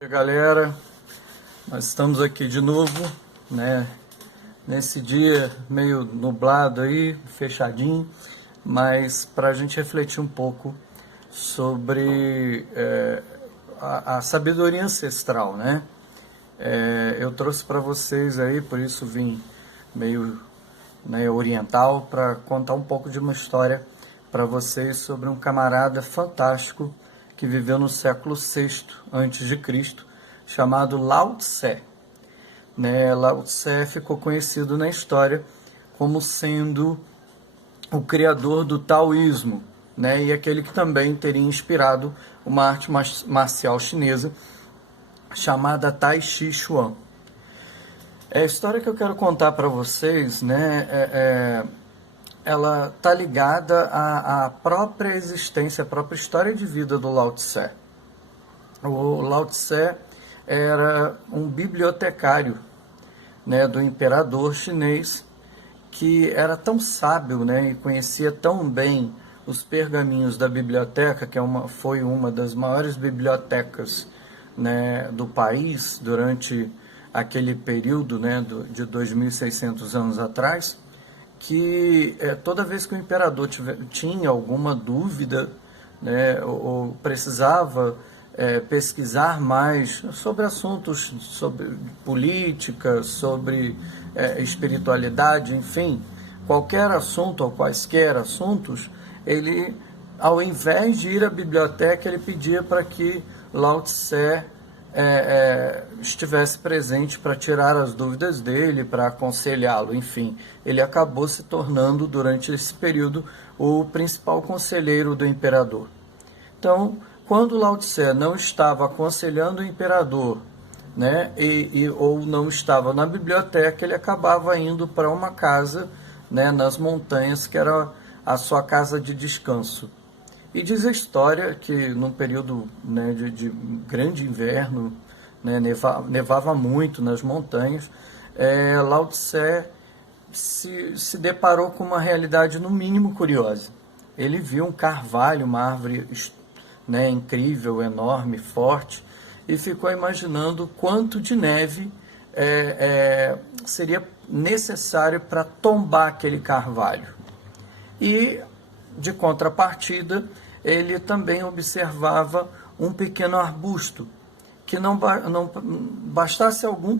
E aí, galera, nós estamos aqui de novo, né? Nesse dia meio nublado aí, fechadinho, mas para a gente refletir um pouco sobre a sabedoria ancestral, né? Eu trouxe para vocês aí, por isso vim meio, né, oriental, para contar um pouco de uma história para vocês sobre um camarada fantástico que viveu no século VI a.C., chamado Lao Tse. Né? Lao Tse ficou conhecido na história como sendo o criador do taoísmo, né? E aquele que também teria inspirado uma arte marcial chinesa chamada Tai Chi Chuan. A história que eu quero contar para vocês, né, ela está ligada à própria existência, à própria história de vida do Lao Tse. O Lao Tse era um bibliotecário, né, do imperador chinês, que era tão sábio, né, e conhecia tão bem os pergaminhos da biblioteca, que foi uma das maiores bibliotecas, né, do país durante aquele período, né, de 2.600 anos atrás, que toda vez que o imperador tinha alguma dúvida, né, ou precisava pesquisar mais sobre assuntos, sobre política, sobre espiritualidade, enfim, qualquer assunto ou quaisquer assuntos, ele, ao invés de ir à biblioteca, ele pedia para que Lao Tse estivesse presente para tirar as dúvidas dele, para aconselhá-lo, enfim. Ele acabou se tornando, durante esse período, o principal conselheiro do imperador. Então, quando Lao Tse não estava aconselhando o imperador, né, ou não estava na biblioteca, ele acabava indo para uma casa, né, nas montanhas, que era a sua casa de descanso. E diz a história que num período, né, de grande inverno, né, nevava muito nas montanhas, Lao Tse se deparou com uma realidade no mínimo curiosa. Ele viu um carvalho, uma árvore, né, incrível, enorme, forte, e ficou imaginando quanto de neve seria necessário para tombar aquele carvalho. E, de contrapartida, ele também observava um pequeno arbusto, que não bastasse algum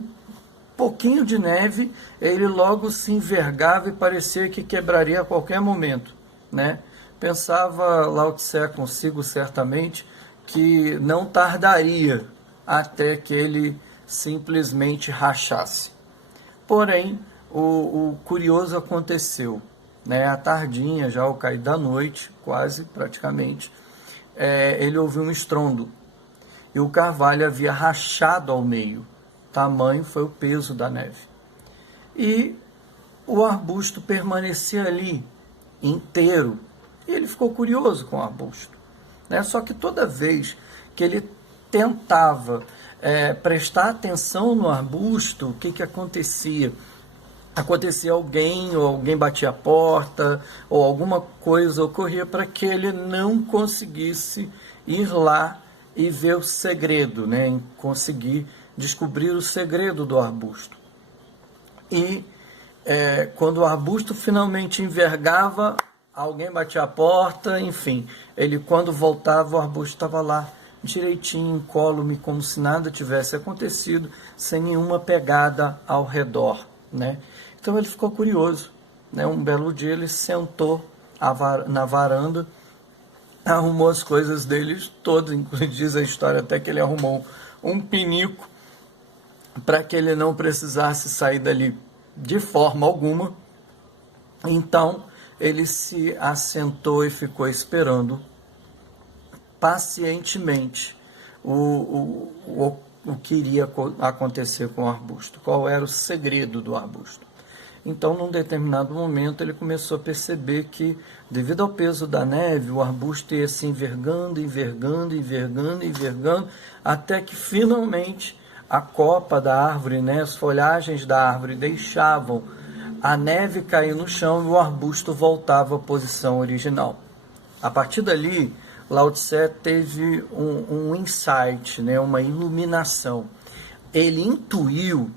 pouquinho de neve, ele logo se envergava e parecia que quebraria a qualquer momento, né? Pensava Lao Tse consigo certamente que não tardaria até que ele simplesmente rachasse. Porém, o curioso aconteceu, né? À tardinha, já ao cair da noite, quase praticamente, ele ouviu um estrondo e o carvalho havia rachado ao meio. Tamanho foi o peso da neve. E o arbusto permanecia ali, inteiro. E ele ficou curioso com o arbusto, né? Só que toda vez que ele tentava prestar atenção no arbusto, o que acontecia? Acontecia ou alguém batia a porta, ou alguma coisa ocorria para que ele não conseguisse ir lá e ver o segredo, né? Conseguir descobrir o segredo do arbusto. E quando o arbusto finalmente envergava, alguém batia a porta, enfim. Ele, quando voltava, o arbusto estava lá, direitinho, incólume, como se nada tivesse acontecido, sem nenhuma pegada ao redor, né? Então ele ficou curioso, né? Um belo dia ele sentou na varanda, arrumou as coisas dele todas, inclusive diz a história até que ele arrumou um pinico para que ele não precisasse sair dali de forma alguma. Então ele se assentou e ficou esperando pacientemente o que iria acontecer com o arbusto, qual era o segredo do arbusto. Então, num determinado momento, ele começou a perceber que, devido ao peso da neve, o arbusto ia se envergando, envergando, envergando, envergando, até que finalmente a copa da árvore, né, as folhagens da árvore deixavam a neve cair no chão e o arbusto voltava à posição original. A partir dali, Lao Tse teve um insight, né, uma iluminação. Ele intuiu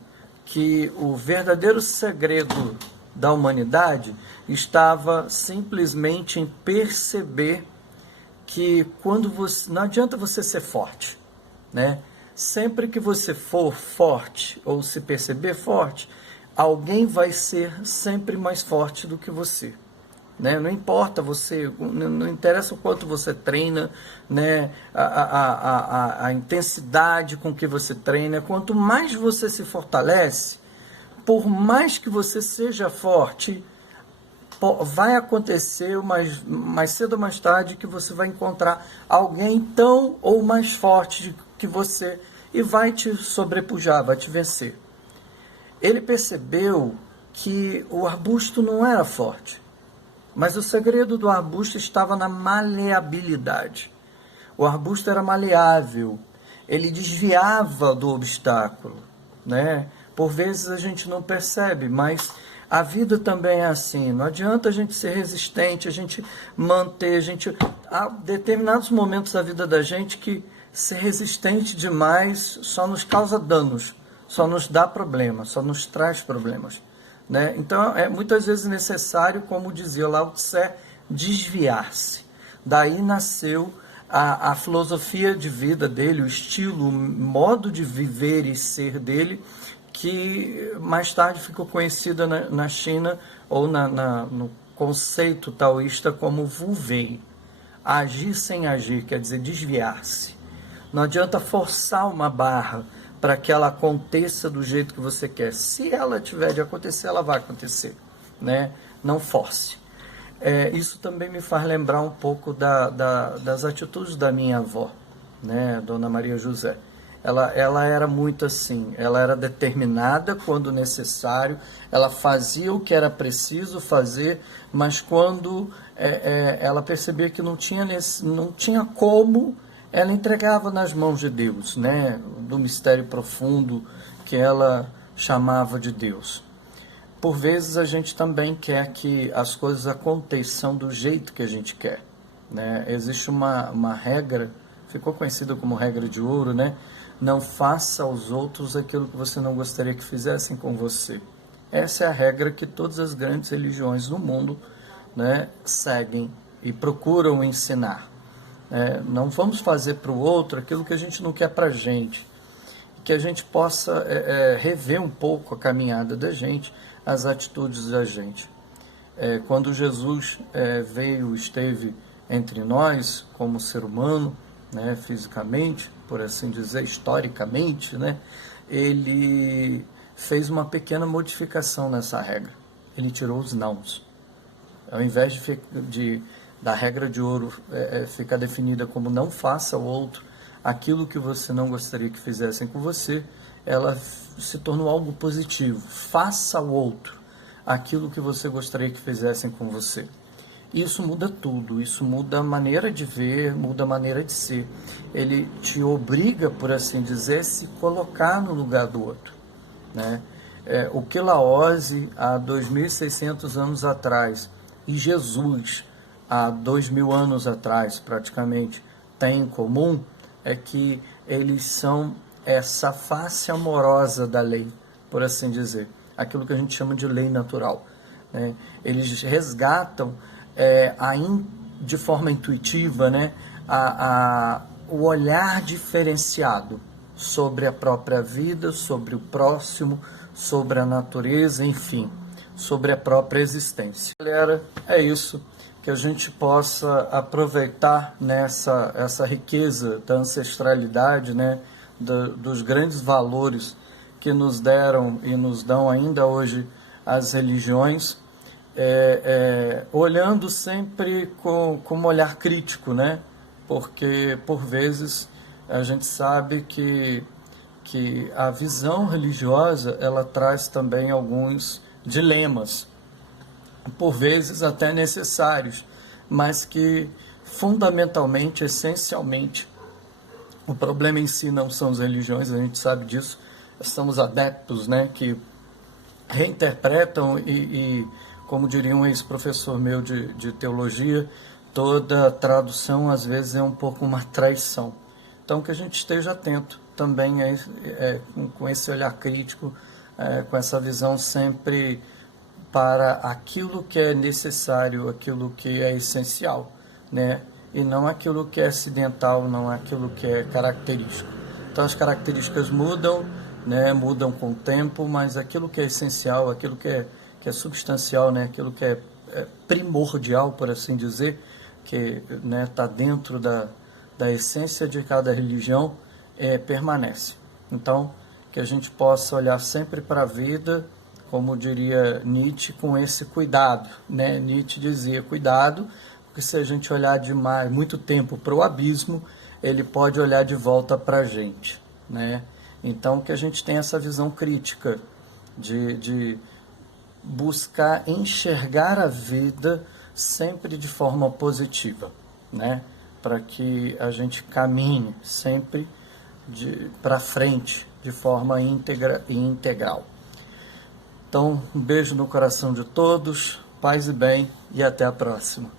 que o verdadeiro segredo da humanidade estava simplesmente em perceber que quando você, não adianta você ser forte, né? Sempre que você for forte ou se perceber forte, alguém vai ser sempre mais forte do que você. Né? Não importa você, não interessa o quanto você treina, né? A intensidade com que você treina, quanto mais você se fortalece, por mais que você seja forte, vai acontecer mais cedo ou mais tarde que você vai encontrar alguém tão ou mais forte que você e vai te sobrepujar, vai te vencer. Ele percebeu que o arbusto não era forte, mas o segredo do arbusto estava na maleabilidade. O arbusto era maleável, ele desviava do obstáculo, né? Por vezes a gente não percebe, mas a vida também é assim. Não adianta a gente ser resistente, a gente manter, há determinados momentos da vida da gente que ser resistente demais só nos causa danos, só nos dá problemas, só nos traz problemas. Né? Então, é muitas vezes necessário, como dizia Lao Tse, desviar-se. Daí nasceu a filosofia de vida dele, o estilo, o modo de viver e ser dele, que mais tarde ficou conhecida na China, ou no conceito taoísta como Wu Wei. Agir sem agir, quer dizer desviar-se. Não adianta forçar uma barra para que ela aconteça do jeito que você quer. Se ela tiver de acontecer, ela vai acontecer, né? Não force. Isso também me faz lembrar um pouco das atitudes da minha avó, né? Dona Maria José. Ela era muito assim, ela era determinada quando necessário, ela fazia o que era preciso fazer, mas quando ela percebia que não tinha como, ela entregava nas mãos de Deus, né? Do mistério profundo que ela chamava de Deus. Por vezes a gente também quer que as coisas aconteçam do jeito que a gente quer, né? Existe uma regra, ficou conhecida como regra de ouro, né? Não faça aos outros aquilo que você não gostaria que fizessem com você. Essa é a regra que todas as grandes religiões do mundo, né, seguem e procuram ensinar. Não vamos fazer para o outro aquilo que a gente não quer para a gente. Que a gente possa rever um pouco a caminhada da gente, as atitudes da gente. Quando Jesus esteve entre nós, como ser humano, né, fisicamente, por assim dizer, historicamente, né, ele fez uma pequena modificação nessa regra. Ele tirou os nãos. Ao invés da regra de ouro ficar definida como não faça ao outro aquilo que você não gostaria que fizessem com você, ela se tornou algo positivo. Faça ao outro aquilo que você gostaria que fizessem com você. Isso muda tudo, isso muda a maneira de ver, muda a maneira de ser. Ele te obriga, por assim dizer, a se colocar no lugar do outro, né? O que Laozi, há 2.600 anos atrás, e Jesus, há 2.000 anos atrás, praticamente, tem em comum, é que eles são essa face amorosa da lei, por assim dizer, aquilo que a gente chama de lei natural, né? Eles resgatam de forma intuitiva, né, o olhar diferenciado sobre a própria vida, sobre o próximo, sobre a natureza, enfim, sobre a própria existência. Galera, é isso, que a gente possa aproveitar essa riqueza da ancestralidade, né, dos grandes valores que nos deram e nos dão ainda hoje as religiões, olhando sempre com um olhar crítico, né? Porque por vezes a gente sabe que a visão religiosa ela traz também alguns dilemas, por vezes até necessários, mas que fundamentalmente, essencialmente, o problema em si não são as religiões, a gente sabe disso, são os adeptos, né, que reinterpretam e como diria um ex-professor meu de teologia, toda tradução às vezes é um pouco uma traição. Então que a gente esteja atento também com esse olhar crítico, com essa visão sempre para aquilo que é necessário, aquilo que é essencial, né? E não aquilo que é acidental, não aquilo que é característico. Então as características mudam, né? Mudam com o tempo, mas aquilo que é essencial, aquilo que é substancial, né? Aquilo que é primordial, por assim dizer, que, né, está dentro da essência de cada religião, permanece. Então, que a gente possa olhar sempre para a vida, como diria Nietzsche, com esse cuidado, né? Nietzsche dizia, cuidado, porque se a gente olhar demais, muito tempo para o abismo, ele pode olhar de volta para a gente, né? Então, que a gente tenha essa visão crítica de buscar enxergar a vida sempre de forma positiva, né? Para que a gente caminhe sempre para frente de forma íntegra e integral. Então, um beijo no coração de todos, paz e bem, e até a próxima.